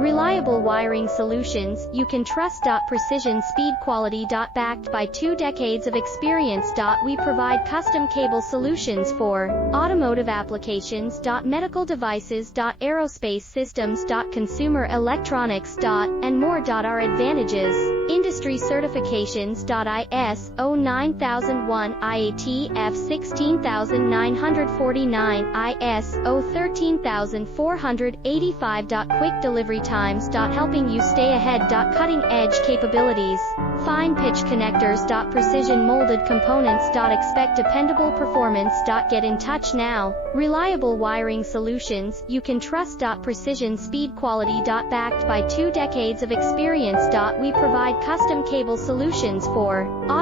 Reliable wiring solutions you can trust. Precision speed quality. Backed by 2 decades of experience. We provide custom cable solutions for automotive applications. Medical devices. Aerospace systems. Consumer electronics. And more. Our advantages: industry certifications. ISO 9001, IATF 16949, ISO 13485. Quick delivery times. Helping you stay ahead. Cutting edge capabilities. Fine pitch connectors. Precision molded components. Expect dependable performance. Get in touch now. Reliable wiring solutions you can trust. Precision speed quality. Backed by 2 decades of experience. We provide custom cable solutions for automotive